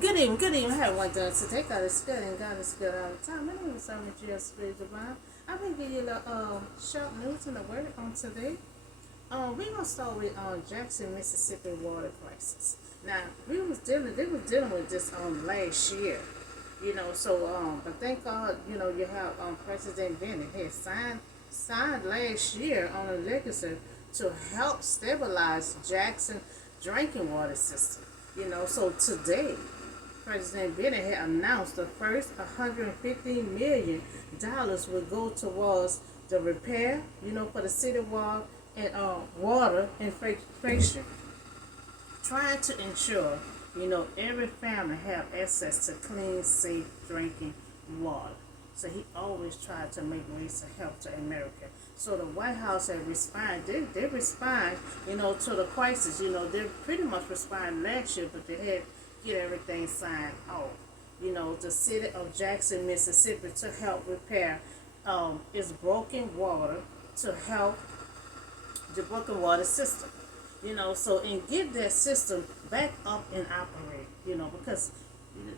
Good evening. I have one done today. God is good and God is good all the time. My name is Sermon G. S. Spiritual Divine. I'm going to give you a short news and a word on today. We're going to start with Jackson, Mississippi water crisis. Now, they was dealing with this last year, but thank God, you have President Bennett had signed last year on a legislation to help stabilize Jackson drinking water system. So today, President Biden had announced the first $150 million will go towards the repair, for the city wall and water infrastructure, trying to ensure, every family have access to clean, safe drinking water. So he always tried to make ways to help to America. So the White House had responded. They respond, to the crisis. They pretty much responded last year, but they had get everything signed off. The city of Jackson, Mississippi, to help repair its broken water, to help the broken water system. So and get that system back up and operate. Because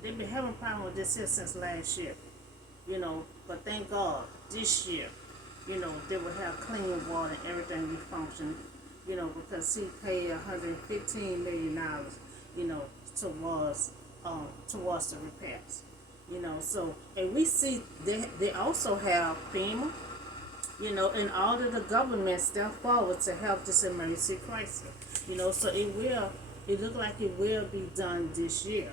they've been having a problem with this here since last year. But thank God this year, they will have clean water and everything be functioning. Because he paid $115 million, towards towards the repairs. So and we see they also have FEMA, and all of the government step forward to help this emergency crisis. So it look like it will be done this year.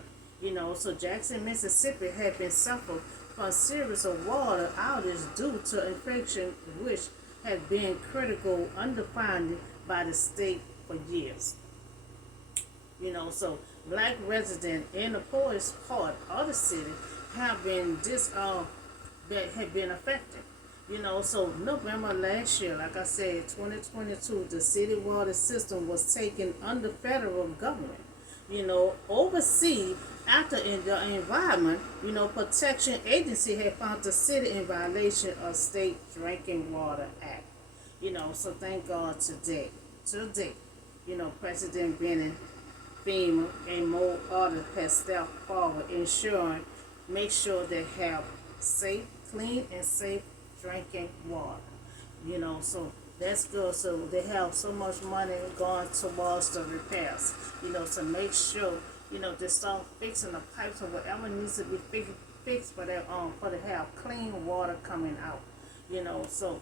So Jackson, Mississippi had been suffering from a series of water outage due to infection which had been critical underfunded by the state for years. So black residents in the poorest part of the city have been have been affected. So November last year, like I said, 2022, the city water system was taken under federal government. Oversee after in the environment, protection agency had found the city in violation of state drinking water act. So thank God today, President Bennett, FEMA, and more others has stepped forward, ensuring, make sure they have safe, clean, and safe drinking water. So that's good. So they have so much money going towards the repairs. To make sure, they start fixing the pipes or whatever needs to be fixed for their for to have clean water coming out. So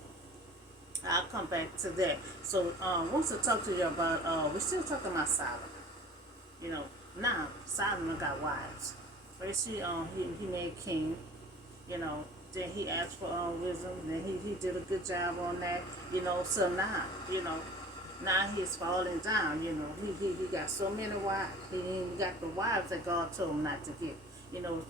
I'll come back to that. So I want to talk to you about we're still talking about Solomon. Now Solomon got wives. First he made king, then he asked for wisdom, then he did a good job on that, so now he's falling down, he got so many wives. He got the wives that God told him not to get.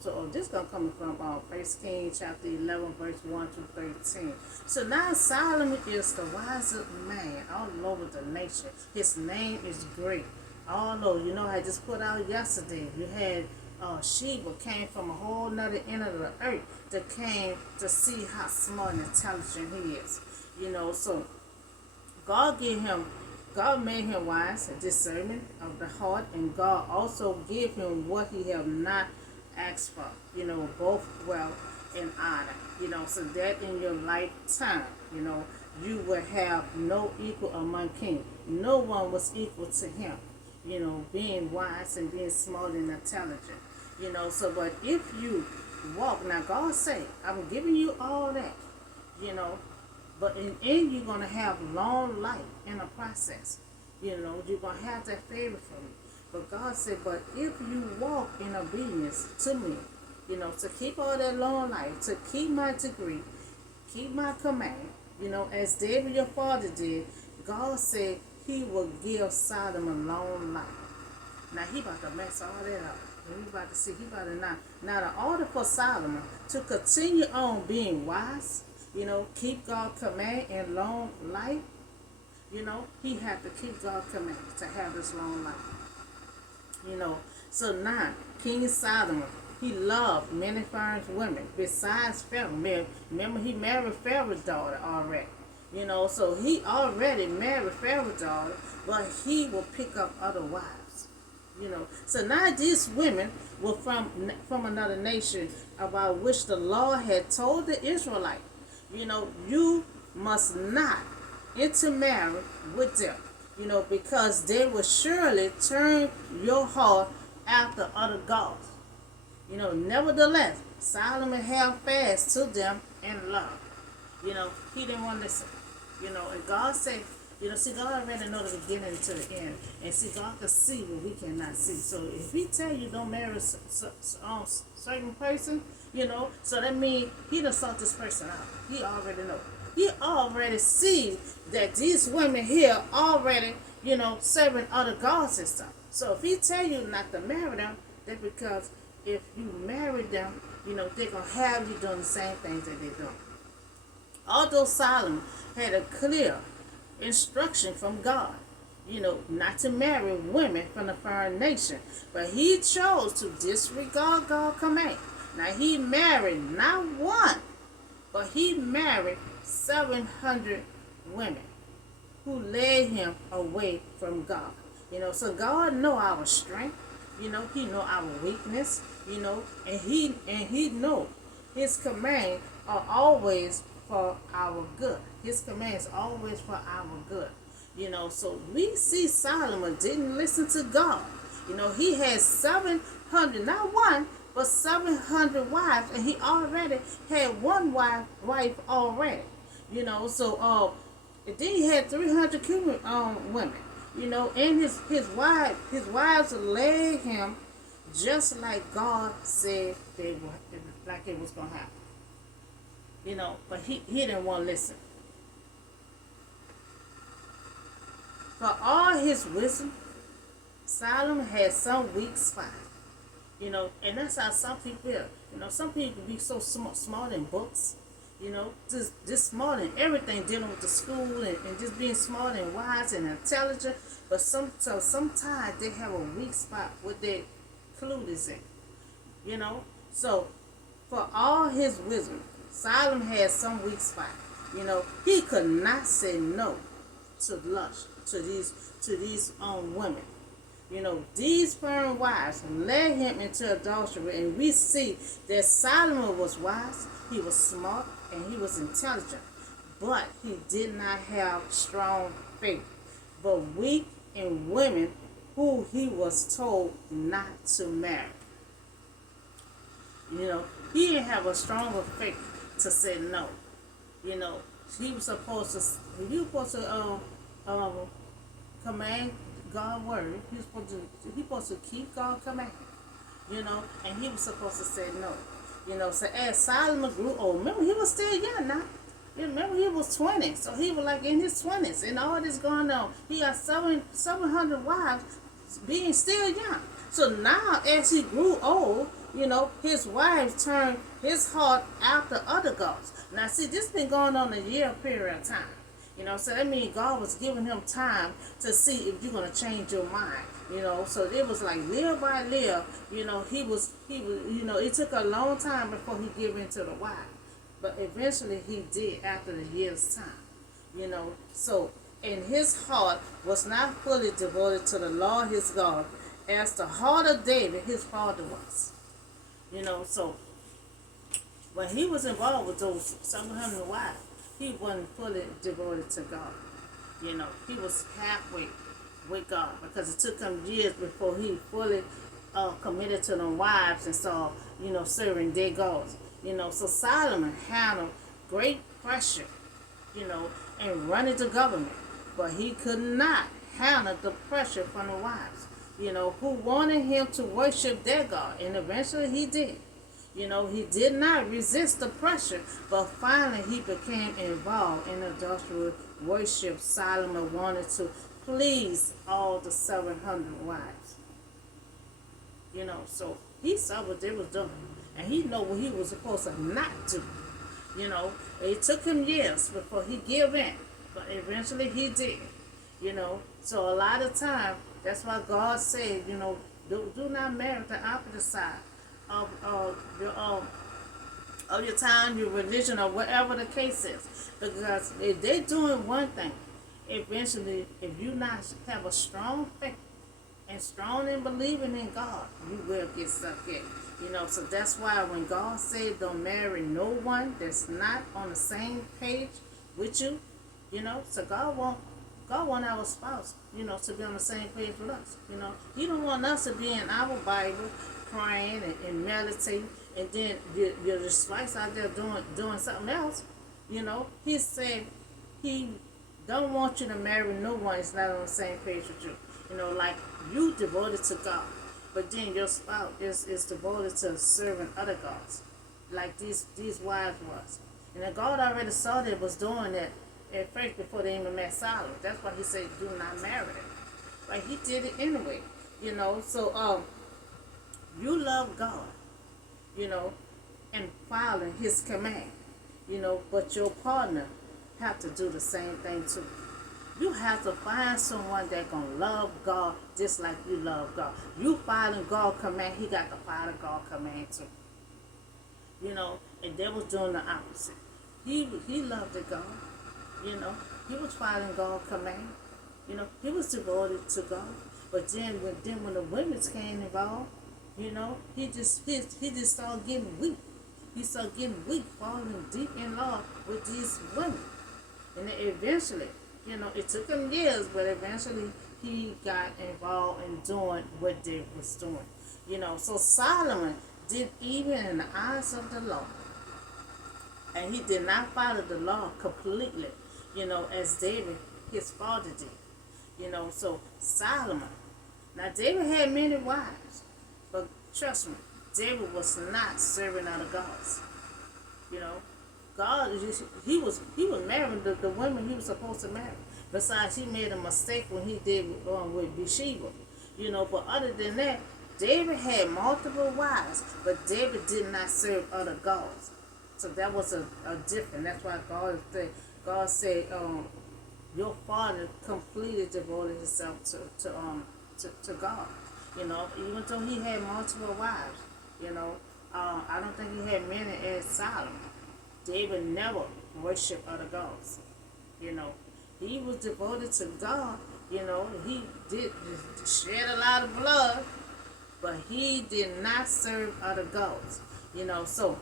So this gonna come from 1 Kings chapter 11 verse 1 to 13. So now Solomon is the wisest man all over the nation. His name is great. Although, I just put out yesterday, you had Sheba came from a whole nother end of the earth that came to see how smart and intelligent he is. So God made him wise and discernment of the heart, and God also gave him what he have not asked for, both wealth and honor. So that in your lifetime, you will have no equal among kings. No one was equal to him, being wise and being smart and intelligent. But if you walk, now God say, I'm giving you all that, but in the end you're going to have long life in the process. You're going to have that favor from me. But God said, but if you walk in obedience to me, to keep all that long life, to keep my degree, keep my command, as David your father did, God said he will give Solomon long life. Now he about to mess all that up. And we about to see, he about to now the order for Solomon to continue on being wise, keep God's command and long life, he had to keep God's command to have this long life. So now King Solomon, he loved many foreign women besides Pharaoh. Remember, he married Pharaoh's daughter already. So he already married Pharaoh's daughter, but he will pick up other wives. So now these women were from another nation about which the Lord had told the Israelite, you must not intermarry with them, because they will surely turn your heart after other gods. Nevertheless, Solomon held fast to them in love. He didn't want to listen. And God said, see, God already know the beginning to the end. And see, God can see what we cannot see. So if He tell you don't marry a certain person, so that means He done sought this person out. He already know. He already see that these women here already, serving other gods and stuff. So if He tell you not to marry them, that's because if you marry them, they're going to have you doing the same things that they're doing. Although Solomon had a clear instruction from God, not to marry women from the foreign nation, but he chose to disregard God's command. Now he married not one, but he married 700 women who led him away from God. So God know our strength. He know our weakness. And he know His command are always for our good. His command is always for our good. So we see Solomon didn't listen to God. He had 700, not one, but 700 wives, and he already had one wife already. And then he had 300 women. And his wives led him just like God said they were, like it was gonna happen. But he didn't want to listen. For all his wisdom, Solomon had some weak spots. And that's how some people are. Some people be so smart in books, just smart in everything, dealing with the school and just being smart and wise and intelligent. But sometimes they have a weak spot with their clueless in. So for all his wisdom, Solomon had some weak spot. He could not say no to lust to these women. These foreign wives led him into adultery, and we see that Solomon was wise, he was smart, and he was intelligent, but he did not have strong faith, but weak in women who he was told not to marry. He didn't have a stronger faith to say no. He was supposed to command God's word. He was supposed to keep God's command. And he was supposed to say no. So as Solomon grew old, remember he was still young now. Remember he was 20, so he was like in his 20s, and all this going on. He had 700 wives, being still young. So now as he grew old, his wives turned his heart after other gods. Now see, this been going on a year period of time. So that means God was giving him time to see if you're gonna change your mind. So it was like little by little, he was, it took a long time before he gave in to the wife. But eventually he did after the year's time. So and his heart was not fully devoted to the Lord his God, as the heart of David, his father, was. So when he was involved with those 700 wives, he wasn't fully devoted to God. He was halfway with God, because it took him years before he fully committed to them wives and saw, serving their gods. So Solomon handled great pressure, and running the government, but he could not handle the pressure from the wives, who wanted him to worship their God, and eventually he did. He did not resist the pressure, but finally he became involved in adultery worship. Solomon wanted to please all the 700 wives. So he saw what they was doing, and he know what he was supposed to not do. It took him years before he gave in, but eventually he did. So a lot of time, that's why God said, do not marry the opposite side of your time, your religion, or whatever the case is. Because if they're doing one thing, eventually, if you not have a strong faith and strong in believing in God, you will get sucked in. So that's why when God said don't marry no one that's not on the same page with you, so God want our spouse, to be on the same page with us. He don't want us to be in our Bible praying and meditating, and then your spouse out there doing something else. He said he don't want you to marry no one that's not on the same page with you. Like you devoted to God, but then your spouse is devoted to serving other gods, like these wives was. And then God already saw that was doing that at first before they even met Solomon. That's why he said, do not marry them. Like he did it anyway. So you love God, and following his command, but your partner have to do the same thing too. You have to find someone that gonna love God just like you love God. You following God's command, he got to follow God's command too. And they was doing the opposite. He loved the God. He was following God's command. He was devoted to God. But then when the women came involved, he just started getting weak. He started getting weak, falling deep in love with these women. And then eventually, it took him years, but eventually he got involved in doing what they was doing. So Solomon did even in the eyes of the Lord. And he did not follow the law completely, as David, his father did. So Solomon. Now David had many wives, but trust me, David was not serving other gods. God, he was marrying the women he was supposed to marry. Besides, he made a mistake when he did with Bathsheba. But other than that, David had multiple wives, but David did not serve other gods. So that was a difference. That's why God said, your father completely devoted himself to God. Even though he had multiple wives, I don't think he had many as Solomon. David never worshiped other gods. He was devoted to God. He did shed a lot of blood, but he did not serve other gods. So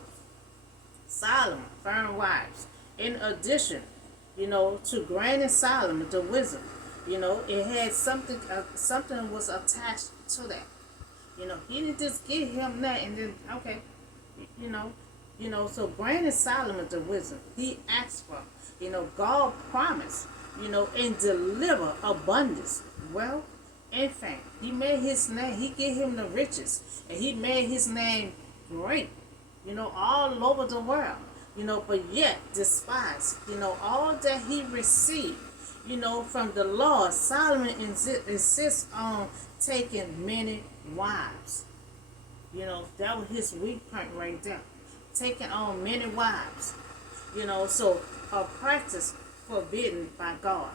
Solomon, foreign wives. In addition, to granting Solomon the wisdom, it had something was attached to that. He didn't just give him that and then, okay, so granting Solomon the wisdom, he asked for, God promised, and deliver abundance, wealth, and fame. He made his name, he gave him the riches, and he made his name great, all over the world, but yet despised, all that he received, from the Lord. Solomon insists on taking many wives. That was his weak point right there. Taking on many wives. So a practice forbidden by God.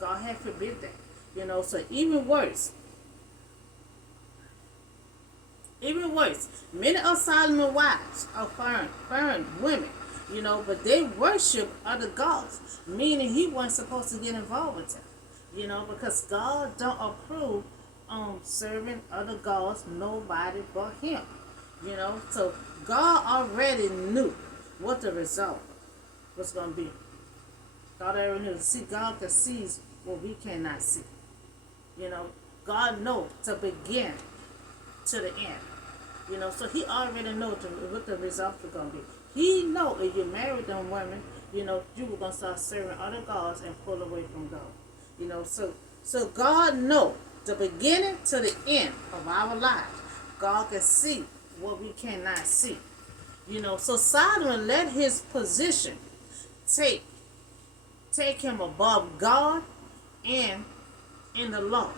God had forbid that. So even worse, many of Solomon's wives are foreign women, but they worship other gods, meaning he wasn't supposed to get involved with them, because God don't approve on serving other gods, nobody but him, so God already knew what the result was going to be. God already knew. See, God can see what we cannot see. God knows to begin to the end. So he already knows what the results are going to be. He know if you marry them women, you were going to start serving other gods and pull away from God. So God know the beginning to the end of our lives. God can see what we cannot see. So Solomon let his position take him above God and in the law.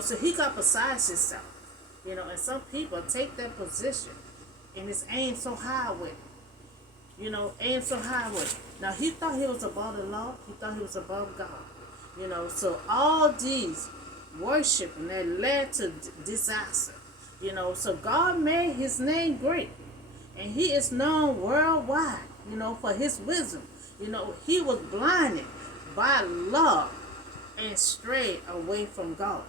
So he got besides himself. And some people take that position and it's aimed so high with it. Aimed so high with it. Now he thought he was above the law. He thought he was above God. So all these worship and that led to disaster. So God made his name great. And he is known worldwide, for his wisdom. He was blinded by love and strayed away from God.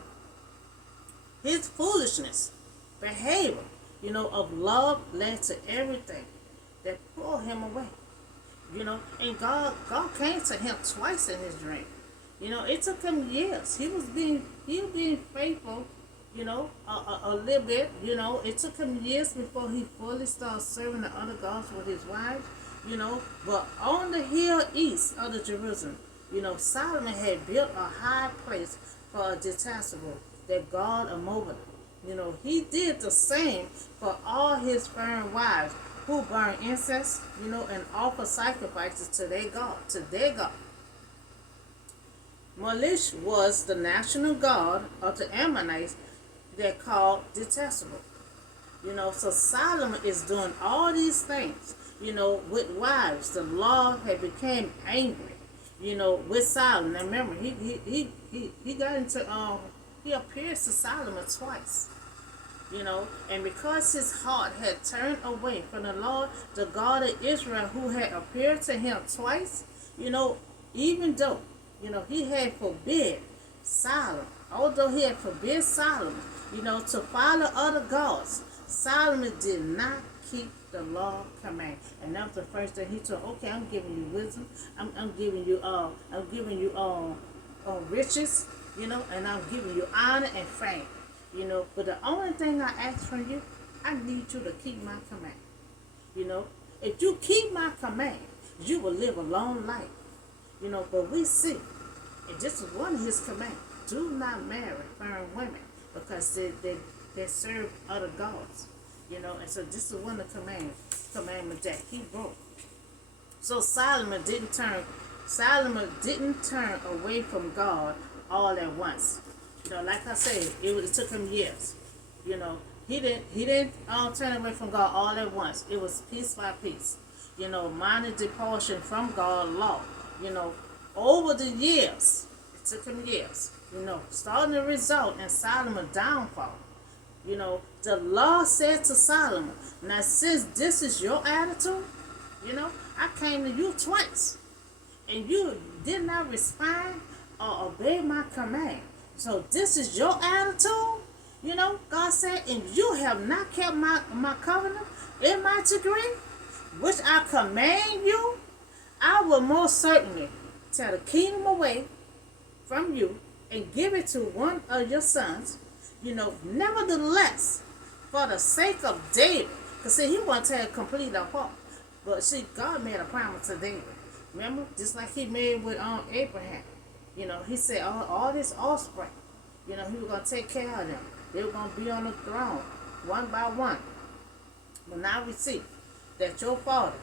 His foolishness, behavior, of love led to everything that pulled him away. And God came to him twice in his dream. It took him years. He was being faithful, a little bit. It took him years before he fully started serving the other gods with his wives. But on the hill east of the Jerusalem, Solomon had built a high place for a detestable that God immovable. He did the same for all his foreign wives who burned incense, and offered sacrifices to their God. Molish was the national god of the Ammonites that called detestable. So Solomon is doing all these things, with wives. The Lord had became angry, with Solomon. Now remember, he got into he appears to Solomon twice. And because his heart had turned away from the Lord, the God of Israel, who had appeared to him twice, even though, he had forbid Solomon, although he had forbid Solomon, to follow other gods, Solomon did not keep the law command. And that was the first thing he told. Okay, I'm giving you wisdom. I'm giving you riches, and I'm giving you honor and fame. But the only thing I ask from you, I need you to keep my command. If you keep my command, you will live a long life. But we see, and this is one of his commands, do not marry foreign women because they serve other gods. And so this is one of the commandments that he broke. So Solomon didn't turn away from God all at once. Like I said, it took him years. He didn't turn away from God all at once. It was piece by piece. Minor departure from God's law. Over the years, it took him years. Starting to result in Solomon's downfall. The Lord said to Solomon, now since this is your attitude, I came to you twice, and you did not respond or obey my command. So this is your attitude, God said, and you have not kept my covenant in my decree, which I command you. I will most certainly tear the kingdom away from you and give it to one of your sons. Nevertheless, for the sake of David, because see, he wanted to tear it completely apart. But see, God made a promise to David. Remember? Just like he made with Abraham. He said all this offspring, he was going to take care of them. They were going to be on the throne, one by one. But now we see that your father,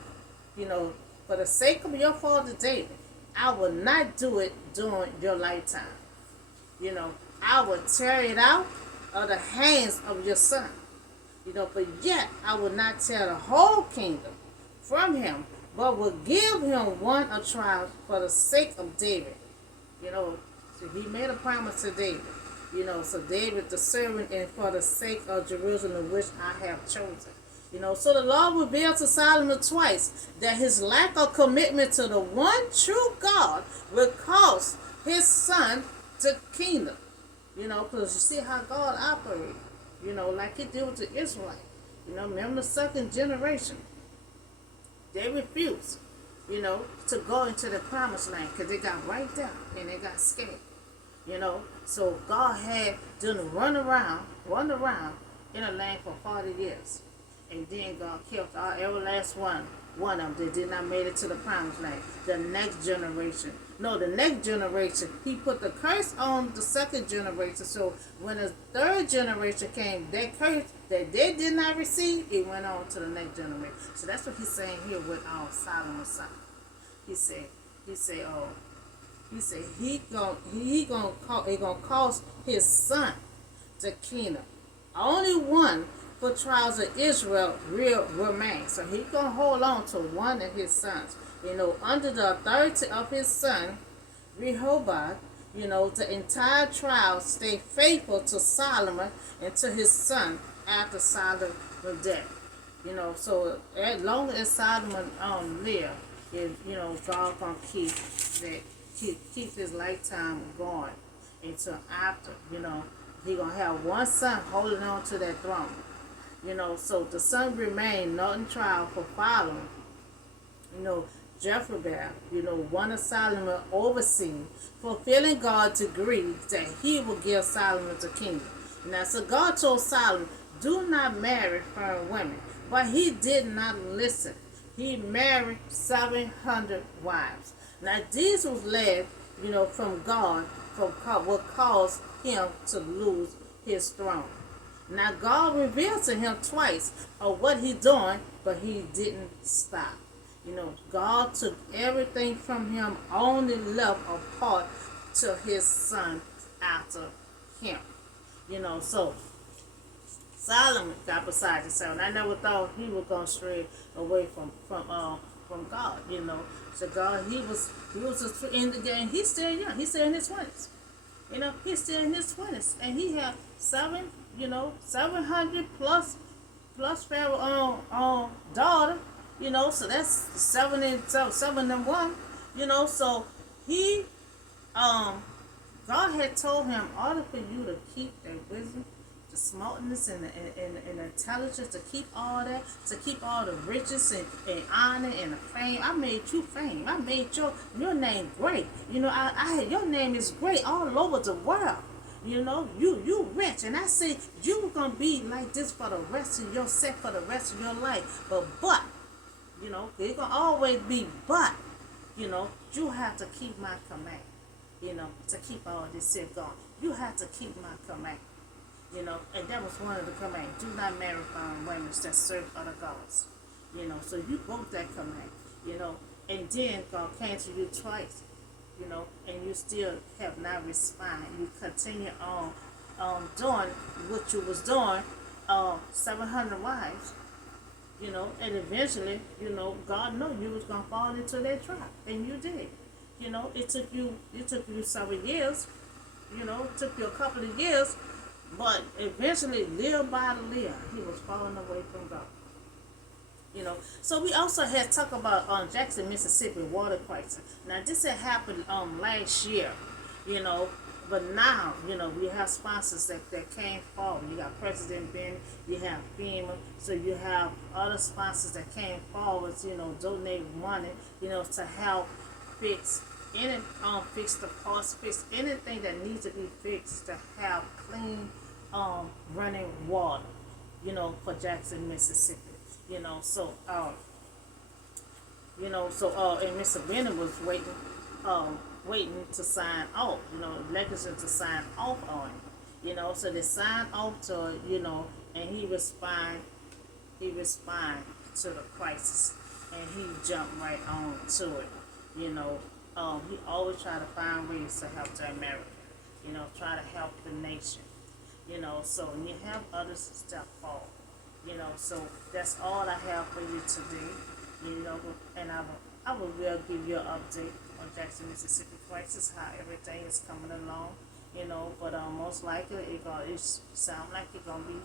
for the sake of your father David, I will not do it during your lifetime. I will tear it out of the hands of your son. But yet I will not tear the whole kingdom from him, but will give him one a trial for the sake of David. So he made a promise to David. So David the servant, and for the sake of Jerusalem, which I have chosen. So the Lord revealed to Solomon twice that his lack of commitment to the one true God would cost his son the kingdom. Because you see how God operated. Like he did with the Israelites. Remember the second generation. They refused, to go into the promised land because they got right there and they got scared. So God had them run around in the land for 40 years. And then God killed every last one of them that did not make it to the promised land. The next generation, he put the curse on the second generation. So when the third generation came, that curse that they did not receive, it went on to the next generation. So that's what he's saying here with Solomon's son. He said, it gonna cost his son the kingdom. Only one for trials of Israel will remain. So he gonna hold on to one of his sons. Under the authority of his son, Rehoboam, the entire trial stayed faithful to Solomon and to his son after Solomon's death. So as long as Solomon lived, God gonna keep his lifetime going until after, He gonna have one son holding on to that throne. So the son remained not in trial for following, you know, Jephthah, one of Solomon overseeing, fulfilling God's decree that he will give Solomon the kingdom. Now, so God told Solomon, do not marry foreign women, but he did not listen. He married 700 wives. Now, these was led, from God, from what caused him to lose his throne. Now, God revealed to him twice of what he doing, but he didn't stop. God took everything from him, only left a part to his son after him. So Solomon got beside himself. And I never thought he was gonna stray away from God. So God, he was in the game. He's still young. He's still in his 20s. He's still in his 20s, and he had 700 plus Pharaoh daughter. So that's seven and one. So he God had told him, in order for you to keep that wisdom, the smartness and the intelligence, to keep all that, to keep all the riches and honor and the fame. I made you fame. I made your name great. I had your name is great all over the world. You rich, and I say you gonna be like this for the rest of your set, for the rest of your life. But it gonna always be but. You have to keep my command. To keep all this shit going. You have to keep my command. And that was one of the commands. Do not marry foreign women that serve other gods. So you broke that command. And then God came to you twice. And you still have not responded. You continue on doing what you was doing, 700 wives, and eventually, God knew you was gonna fall into that trap, and you did. It took you several years, it took you a couple of years, but eventually, little by little, he was falling away from God. So we also had talked about Jackson, Mississippi water crisis. Now this had happened last year, but now we have sponsors that came forward. You got President Ben, you have FEMA, so you have other sponsors that came forward, donate money, to help fix fix the parts, fix anything that needs to be fixed to have clean running water, for Jackson, Mississippi. So and Mr. Bennett was waiting to sign off, legislature to sign off on it, so they signed off to it, and he responded to the crisis, and he jumped right on to it, he always try to find ways to help the America, try to help the nation, so you have others step forward. So that's all I have for you today, and I will give you an update on Jackson, Mississippi crisis, how everything is coming along, but most likely it sound like it's gonna be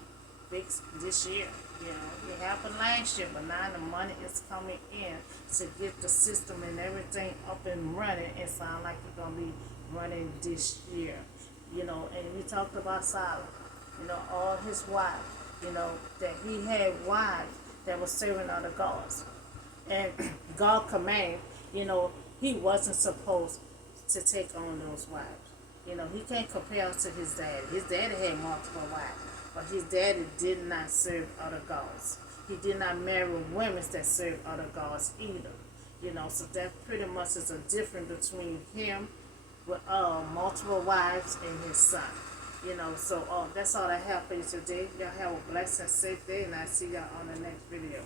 fixed this year. It happened last year, but now the money is coming in to get the system and everything up and running. It sound like it's gonna be running this year. And we talked about Solomon, all his wives. That he had wives that were serving other gods. And God commanded, he wasn't supposed to take on those wives. He can't compare us to his daddy. His daddy had multiple wives, but his daddy did not serve other gods. He did not marry women that served other gods either. So that pretty much is a difference between him with multiple wives and his son. So that's all I have for you today. Y'all have a blessed and safe day, and I'll see y'all on the next video.